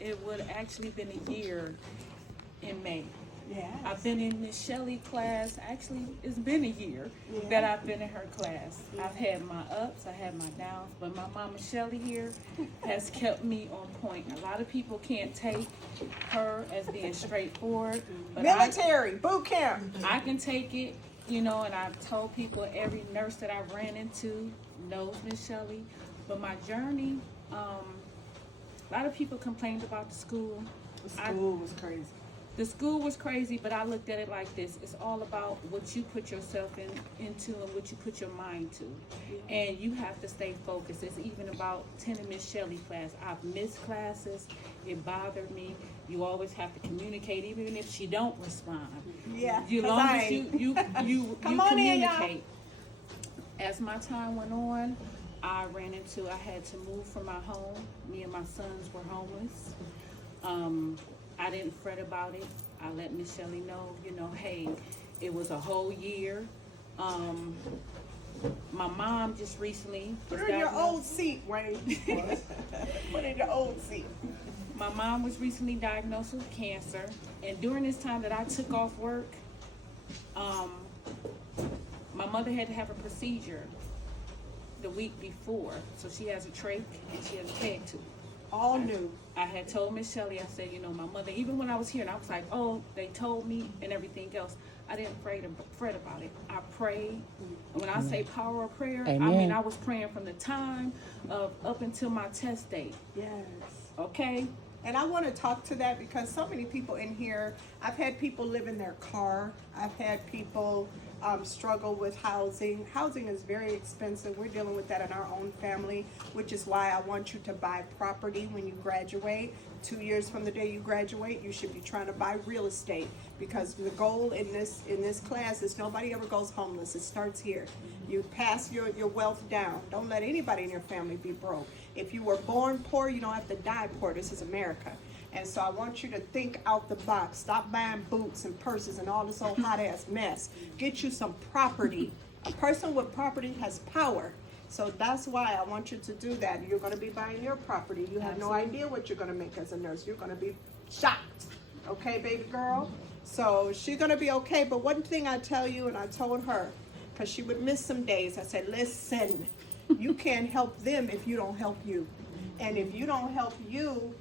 It would actually been a year in May. Yeah. I've been in Miss Shelley class. Actually, it's been a year that I've been in her class. I've had my ups, I had my downs, but my mama Shelley here has kept me on point. A lot of people can't take her as being straightforward, but Military, boot camp. I can take it, you know, and I've told people, every nurse that I've ran into knows Miss Shelley. But my journey, a lot of people complained about the school. The school was crazy. The school was crazy, but I looked at it like this. It's all about what you put yourself into and what you put your mind to. And you have to stay focused. It's even about attending Miss Shelley class. I've missed classes. It bothered me. You always have to communicate, even if she don't respond. Yeah. As long as you Come on in, y'all. communicate. As my time went on, I had to move from my home. Me and my sons were homeless. I didn't fret about it. I let Miss Shelley know, you know, hey, it was a whole year. My mom just recently Put her in your old seat, Wayne. Put her in your old seat. My mom was recently diagnosed with cancer, and during this time that I took off work, my mother had to have a procedure the week before. So she has a trach and she has a peg tube. All new. I had told Miss Shelley, I said, you know, my mother, even when I was here, and I was like, oh, they told me and everything else, I didn't fret about it. I prayed. And when I say power of prayer, I mean, I was praying from the time of up until my test date. Yes. Okay? And I want to talk to that because so many people in here, I've had people live in their car. I've had people struggle with housing. Housing is very expensive. We're dealing with that in our own family, which is why I want you to buy property when you graduate. 2 years from the day you graduate, you should be trying to buy real estate, because the goal in this class is nobody ever goes homeless. It starts here. You pass your wealth down. Don't let anybody in your family be broke. If you were born poor, you don't have to die poor. This is America. And so I want you to think out the box. Stop buying boots and purses and all this old hot ass mess. Get you some property. A person with property has power. So that's why I want you to do that. You're going to be buying your property. You have no idea what you're going to make as a nurse. You're going to be shocked. Okay, baby girl? So she's going to be okay. But one thing I tell you, and I told her, because she would miss some days, I said, listen, you can't help them if you don't help you. And if you don't help you,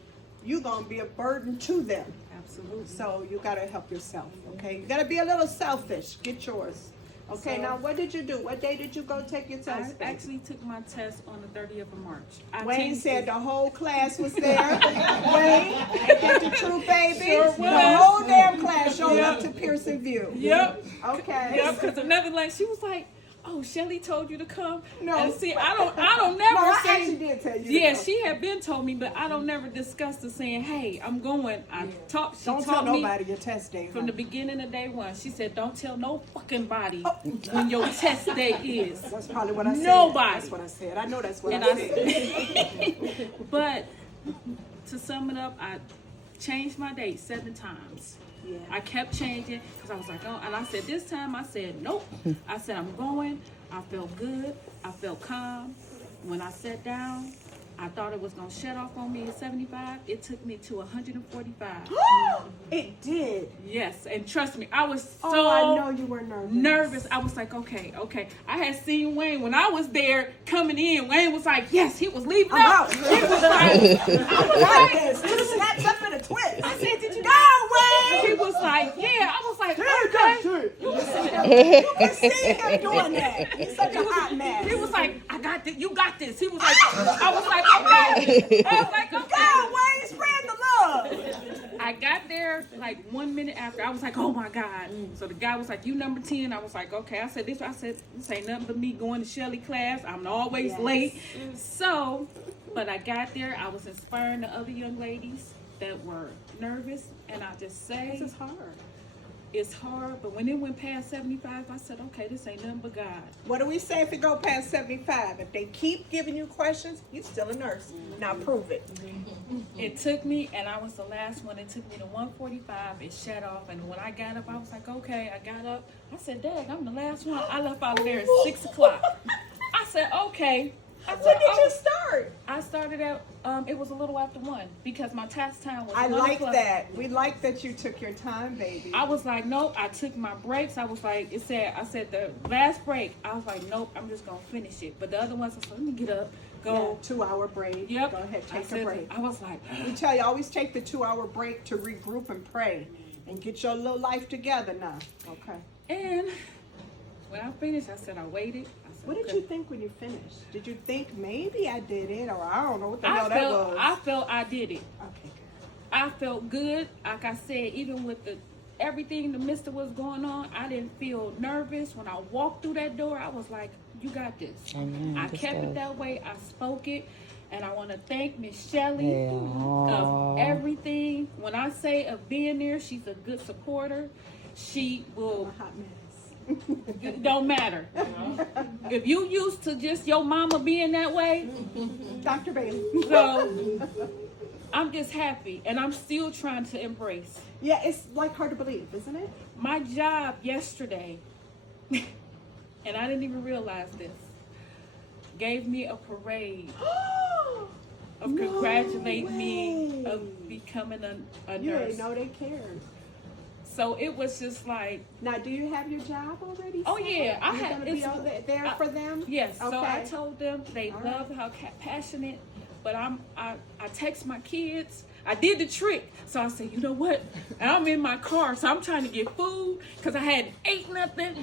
you're going to be a burden to them. Absolutely. So you got to help yourself, okay? You got to be a little selfish. Get yours. Okay, So, now what did you do? What day did you go take your I test? actually took my test on the 30th of March. Wayne said the whole class was there. Wayne, ain't that the truth, baby? Sure the was. whole damn class showed up to Pearson View. Yep. Okay. Yep, because another like she was like, oh, Shelley told you to come. No. And see, I don't never No, I say. actually did tell you. Yeah, to go. she had been told me, but I don't never discuss the saying, hey, I'm going. She Don't tell taught me nobody your test day. from the beginning of day one. She said, don't tell no fucking body when your test day is. That's probably what I said. Nobody. That's what I said. I know that's what And I said. But to sum it up, I changed my date 7 times. Yeah. I kept changing because I was like, oh, and I said, this time I said, nope. I said, I'm going. I felt good. I felt calm. When I sat down, I thought it was going to shut off on me at 75. It took me to 145. It did. Yes, and trust me, I was so Oh, I know you were nervous. I was like, okay. I had seen Wayne when I was there coming in. Wayne was like, yes, he was leaving I'm out. out. He was like, I was like, You snapped up in a twist. I said, did you Go, Wayne. He was like, yeah. I was like, okay. You can see him doing that. He's such a hot man. He was like, I got this. You got this. He was like, I was like, okay. I was like, okay. God, Wayne, spread the love. I got there like 1 minute after. I was like, oh my God. So the guy was like, you number 10. I was like, okay. I said, this ain't nothing but me going to Shelley class. I'm always late. So, but I got there. I was inspiring the other young ladies that were nervous. And I just say, This is hard. it's hard. But when it went past 75, I said, okay, this ain't nothing but God. What do we say if it go past 75? If they keep giving you questions, you still a nurse. Now prove it. It took me, and I was the last one. It took me to 145. It shut off, and when I got up, I was like, okay. I got up. I said, Dad, I'm the last one. I left out of there at 6 o'clock. I said, okay. When did you start? I started at, it was a little after 1 because my task time was I 1 like o'clock. that. We like that you took your time, baby. I was like, nope. I took my breaks. I was like, I said the last break. I was like, nope. I'm just gonna finish it. But the other ones, I said, let me get up, go. Yeah, 2-hour break. Yep. Go ahead, take a break. I was like, We tell you, always take the 2-hour break to regroup and pray and get your little life together now. Okay. and when I finished, I said, I waited. I said, What did okay. you think when you finished? Did you think maybe I did it, or I don't know what the hell that was? I felt I did it. Okay, good. I felt good. Like I said, even with everything in the midst of what's going on, I didn't feel nervous. When I walked through that door, I was like, you got this. I kept it that way. I spoke it. And I want to thank Miss Shelly of everything. When I say of being there, she's a good supporter. She will, A hot mess. it don't matter. If you used to just your mama being that way, Dr. Bailey. so I'm just happy. And I'm still trying to embrace. Yeah, it's like hard to believe, isn't it? My job yesterday, and I didn't even realize this, gave me a parade of No congratulating me way. of becoming a You nurse. didn't know they cared. So it was just like, Now, do you have your job already? oh set? yeah, I You're had. gonna be It's, out there for them. yes. So I Okay. told them they All love how passionate, but I text my kids. I did the trick. So I said, you know what? And I'm in my car, so I'm trying to get food because I hadn't ate nothing.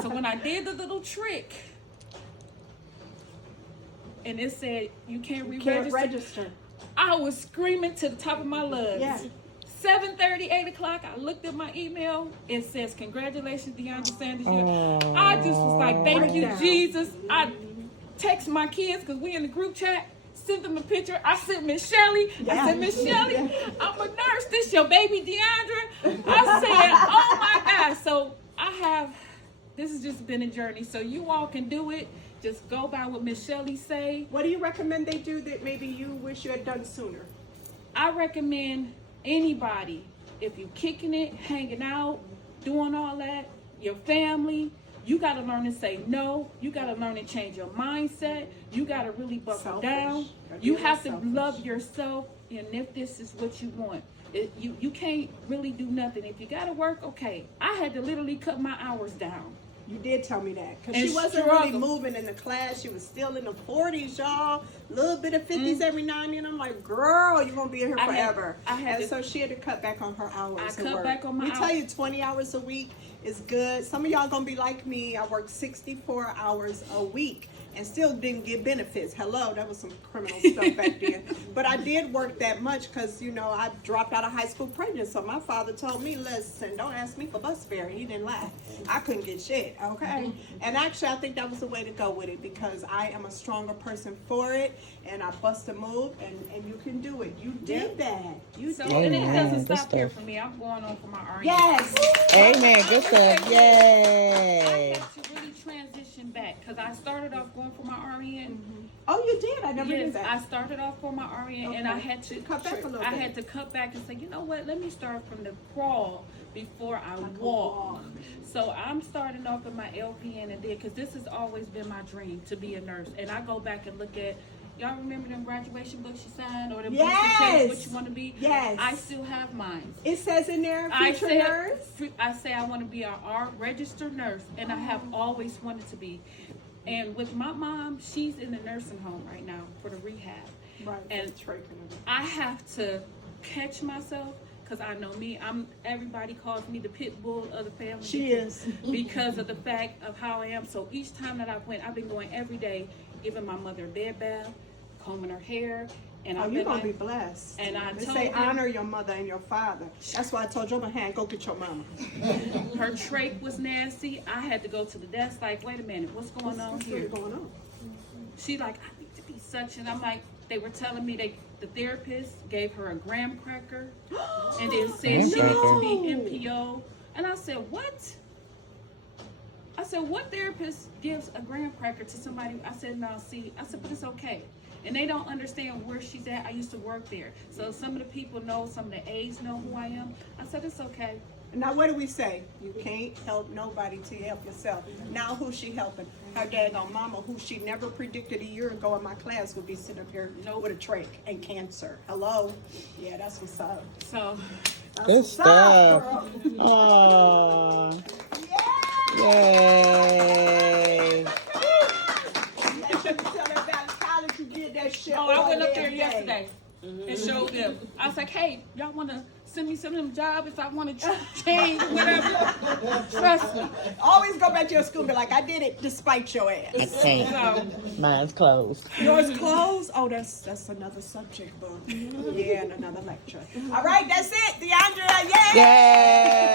So when I did the little trick, and it said you can't You re-register, can't register. I was screaming to the top of my lungs. Yeah. 7:30, 8 o'clock, I looked at my email. It says, congratulations, DeAndre Sanders. I just was like, thank you, Breakdown. Jesus. I text my kids because we in the group chat. Sent them a picture. I sent Miss Shelly. I said, Miss Shelly, I'm a nurse. This your baby, DeAndre. I said, oh my God. So this has just been a journey. So you all can do it. Just go by what Miss Shelly say. What do you recommend they do that maybe you wish you had done sooner? I recommend anybody, if you kicking it, hanging out, doing all that, your family, you got to learn to say no. You got to learn to change your mindset. You got to really buckle Selfish. down. Gotta You be have to selfish. love yourself, and if this is what you want. You can't really do nothing. If you got to work, okay. I had to literally cut my hours down. You did tell me that. Because And she wasn't really struggle. moving in the class. She was still in the 40s, y'all. A little bit of 50s every now and then. I'm like, girl, you're going to be in here forever. I had and to- so she had to cut back on her hours. I of cut work. back on my We tell hours. you 20 hours a week is good. Some of y'all going to be like me. I work 64 hours a week and still didn't get benefits. Hello, that was some criminal stuff back then. But I did work that much because, you know, I dropped out of high school pregnant. So my father told me, listen, don't ask me for bus fare. He didn't lie. I couldn't get shit, okay? And actually, I think that was the way to go with it because I am a stronger person for it. And I bust a move, and you can do it. You did that. You So, did and it that. doesn't Good stop here stuff. for me. I'm going on for my RN. Yes. Amen. Good stuff. I Yay. had to really transition back because I started off going for my RN. Oh, you did? I never knew Yes, that. I started off for my RN, and I Okay. had to Cut back a little I bit. had to cut back and say, you know what? Let me start from the crawl before I Like a walk. walk. So I'm starting off with my LPN and then because this has always been my dream to be a nurse. And I go back and look at. Y'all remember them graduation books you signed or the books that tell you Yes. what you want to be? Yes. I still have mine. It says in there, I future said, nurse. I say I want to be a registered nurse, and I have always wanted to be. And with my mom, she's in the nursing home right now for the rehab. Right. And Trach and everything. I have to catch myself because I know me. Everybody calls me the pit bull of the family. She is. Because of the fact of how I am. So each time that I've been going every day, giving my mother a bed bath, combing her hair, and Oh, I've you're been going to be like, blessed. and I They told say them- honor your mother and your father. That's why I told your hand, go get your mama. her trach was nasty. I had to go to the desk like, wait a minute, what's going on What's here? really going on? She like, I need to be such, and I'm like, they were telling me the therapist gave her a graham cracker, and then said she needed to be NPO, and I said, what? I said, what therapist gives a graham cracker to somebody? I said, no, see, I said, but it's okay. And they don't understand where she's at. I used to work there. So some of the people know, some of the aides know who I am. I said, it's okay. Now, what do we say? You can't help nobody till you help yourself. Now, who's she helping? Her daggone mama, who she never predicted a year ago in my class would be sitting up here with a trach and cancer. Hello? Yeah, that's what's up. So, That's Good what's up, girl. stuff. Aww. Yeah! Yay. Make sure you tell everybody how did you did that shit. oh, I all went up damn there day. yesterday and showed them. I was like, hey, y'all want to send me some of them jobs if I want to change, whatever? Trust me. Always go back to your school and be like, I did it despite your ass. I can't. So, Mine's closed. Yours closed? Oh, that's another subject, boo. Yeah, and another lecture. All right, that's it. DeAndrea, yay! Yay.